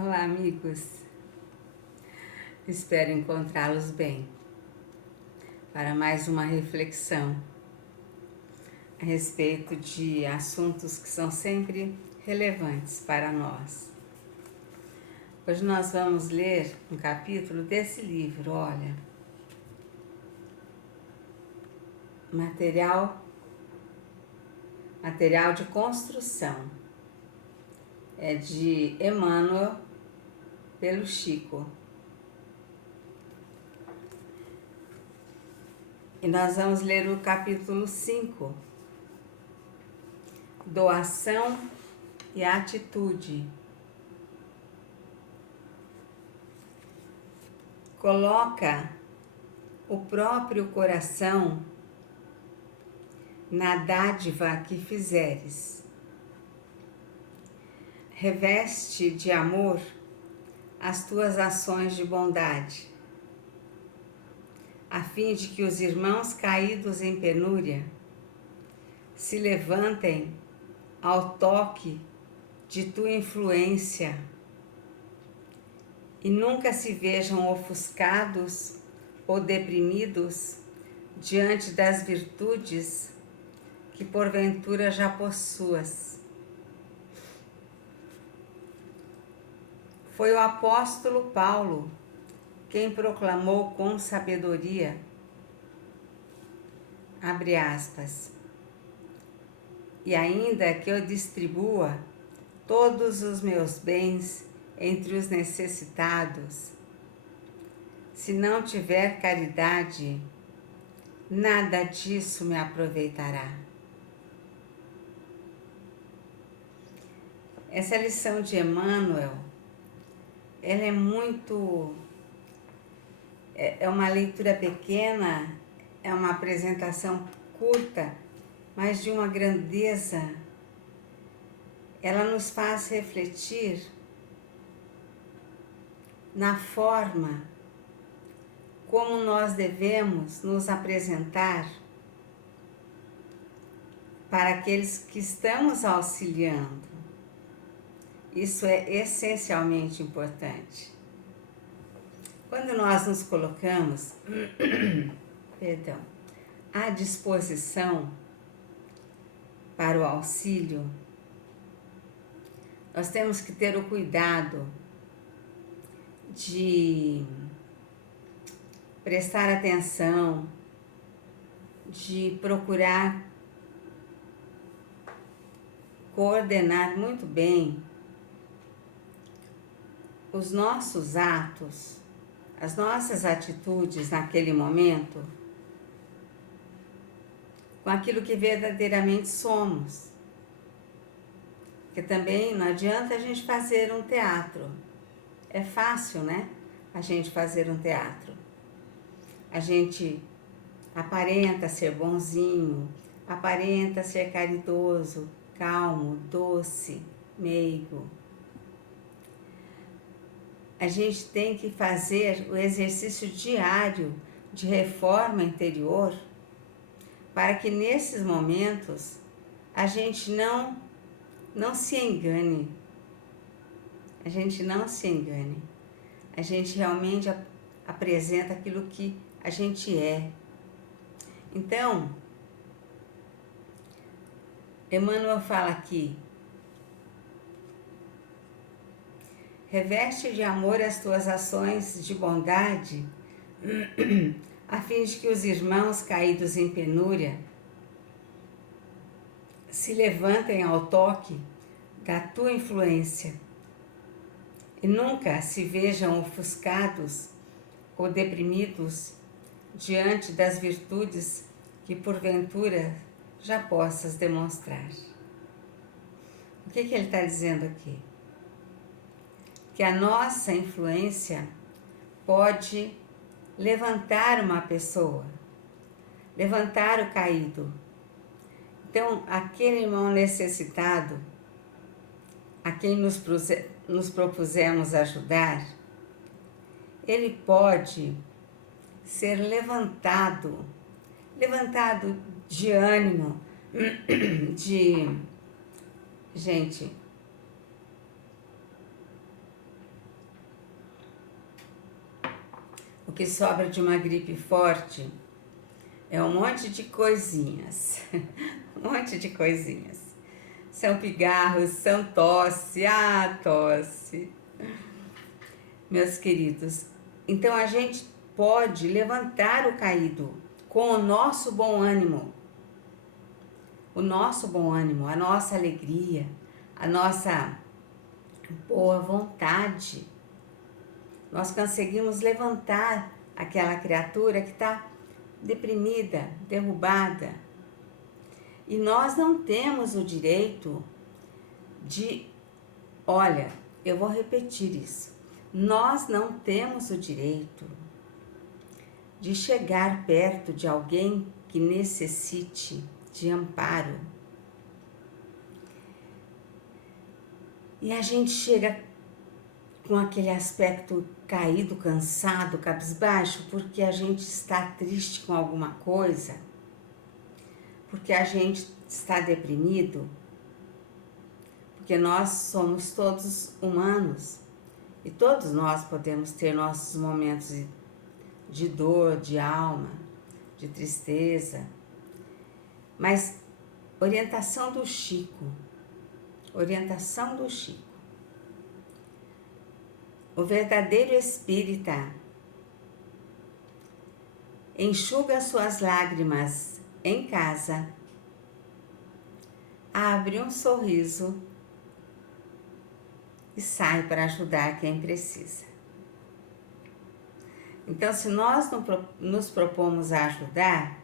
Olá, amigos. Espero encontrá-los bem para mais uma reflexão a respeito de assuntos que são sempre relevantes para nós. Hoje nós vamos ler um capítulo desse livro, olha, Material de Construção. É de Emmanuel pelo Chico. E nós vamos ler o capítulo 5, Doação e Atitude. Coloca o próprio coração na dádiva que fizeres. Reveste de amor as tuas ações de bondade, a fim de que os irmãos caídos em penúria se levantem ao toque de tua influência e nunca se vejam ofuscados ou deprimidos diante das virtudes que porventura já possuas. Foi o apóstolo Paulo quem proclamou com sabedoria, abre aspas, e ainda que eu distribua todos os meus bens entre os necessitados, se não tiver caridade, nada disso me aproveitará. Essa lição de Emmanuel, ela é muito... É uma leitura pequena, é uma apresentação curta, mas de uma grandeza. Ela nos faz refletir na forma como nós devemos nos apresentar para aqueles que estamos auxiliando. Isso é essencialmente importante. Quando nós nos colocamos à disposição para o auxílio, nós temos que ter o cuidado de prestar atenção, de procurar coordenar muito bem os nossos atos, as nossas atitudes naquele momento, com aquilo que verdadeiramente somos. Porque também não adianta a gente fazer um teatro. É fácil, né? A gente fazer um teatro. A gente aparenta ser bonzinho, aparenta ser caridoso, calmo, doce, meigo. A gente tem que fazer o exercício diário de reforma interior para que nesses momentos a gente não se engane. A gente não se engane. A gente realmente apresenta aquilo que a gente é. Então, Emmanuel fala aqui: reveste de amor as tuas ações de bondade, a fim de que os irmãos caídos em penúria se levantem ao toque da tua influência e nunca se vejam ofuscados ou deprimidos diante das virtudes que porventura já possas demonstrar. O que ele está dizendo aqui? Que a nossa influência pode levantar uma pessoa, levantar o caído. Então, aquele irmão necessitado, a quem nos propusemos ajudar, ele pode ser levantado de ânimo, de... Gente, que sobra de uma gripe forte é um monte de coisinhas, um monte de coisinhas. São pigarros, são tosse, tosse. Meus queridos, então a gente pode levantar o caído com o nosso bom ânimo. O nosso bom ânimo, a nossa alegria, a nossa boa vontade. Nós conseguimos levantar aquela criatura que está deprimida, derrubada. E nós não temos o direito de... Olha, eu vou repetir isso. Nós não temos o direito de chegar perto de alguém que necessite de amparo. E a gente chega com aquele aspecto caído, cansado, cabisbaixo, porque a gente está triste com alguma coisa, porque a gente está deprimido, porque nós somos todos humanos e todos nós podemos ter nossos momentos de dor, de alma, de tristeza. Mas orientação do Chico, o verdadeiro espírita enxuga suas lágrimas em casa, abre um sorriso e sai para ajudar quem precisa. Então, se nós nos propomos a ajudar,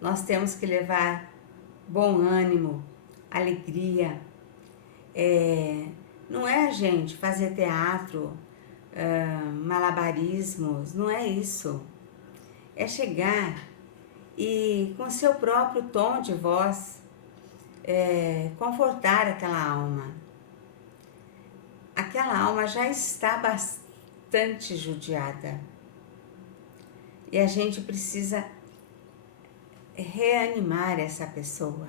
nós temos que levar bom ânimo, alegria. Não é, gente, fazer teatro, malabarismos, não é isso. É chegar e, com seu próprio tom de voz, confortar aquela alma. Aquela alma já está bastante judiada. E a gente precisa reanimar essa pessoa.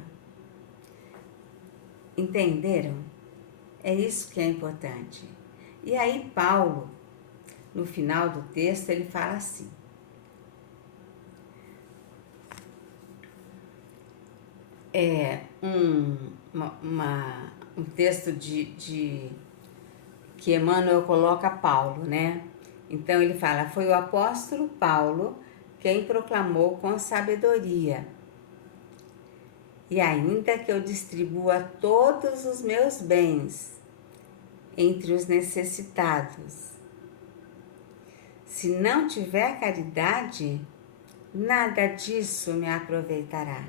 Entenderam? É isso que é importante. E aí Paulo, no final do texto, ele fala assim: um texto que Emmanuel coloca Paulo, né? Então ele fala: foi o apóstolo Paulo quem proclamou com sabedoria. E ainda que eu distribua todos os meus bens entre os necessitados, se não tiver caridade, nada disso me aproveitará.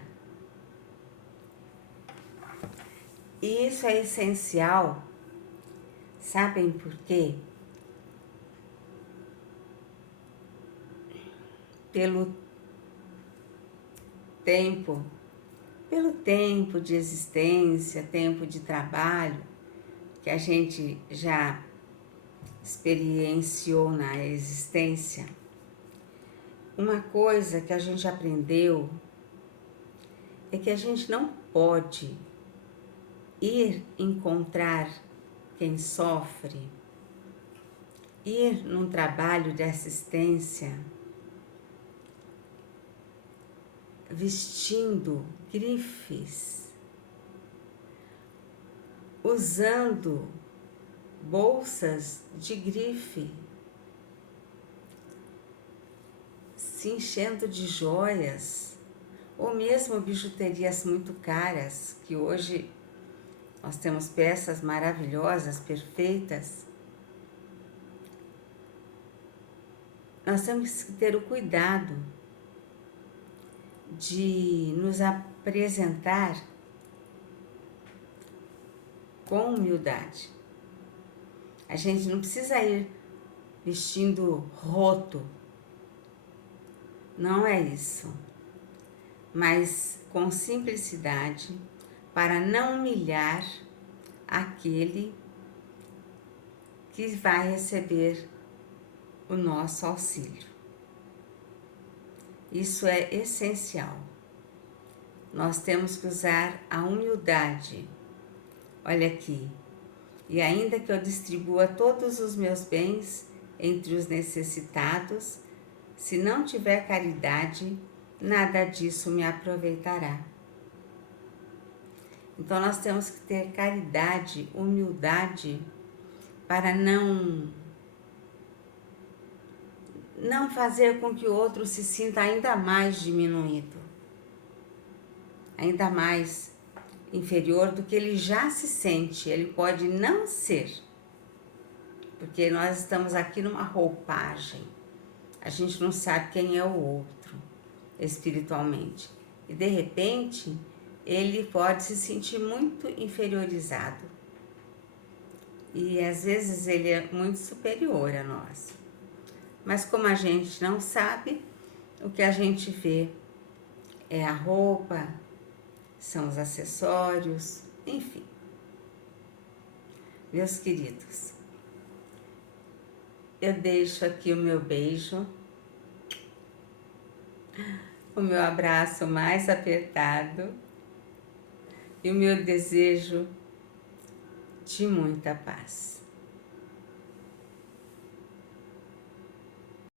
E isso é essencial. Sabem por quê? Pelo tempo de existência, tempo de trabalho que a gente já experienciou na existência. Uma coisa que a gente aprendeu é que a gente não pode ir encontrar quem sofre, ir num trabalho de assistência vestindo grifes, usando bolsas de grife, se enchendo de joias, ou mesmo bijuterias muito caras, que hoje nós temos peças maravilhosas, perfeitas. Nós temos que ter o cuidado de nos apresentar com humildade. A gente não precisa ir vestindo roto, não é isso, mas com simplicidade, para não humilhar aquele que vai receber o nosso auxílio. Isso é essencial. Nós temos que usar a humildade. Olha aqui. E ainda que eu distribua todos os meus bens entre os necessitados, se não tiver caridade, nada disso me aproveitará. Então nós temos que ter caridade, humildade, para não fazer com que o outro se sinta ainda mais diminuído, ainda mais inferior do que ele já se sente. Ele pode não ser, porque nós estamos aqui numa roupagem. A gente não sabe quem é o outro espiritualmente. E de repente, ele pode se sentir muito inferiorizado. E às vezes ele é muito superior a nós. Mas como a gente não sabe, o que a gente vê é a roupa, são os acessórios, enfim. Meus queridos, eu deixo aqui o meu beijo, o meu abraço mais apertado e o meu desejo de muita paz.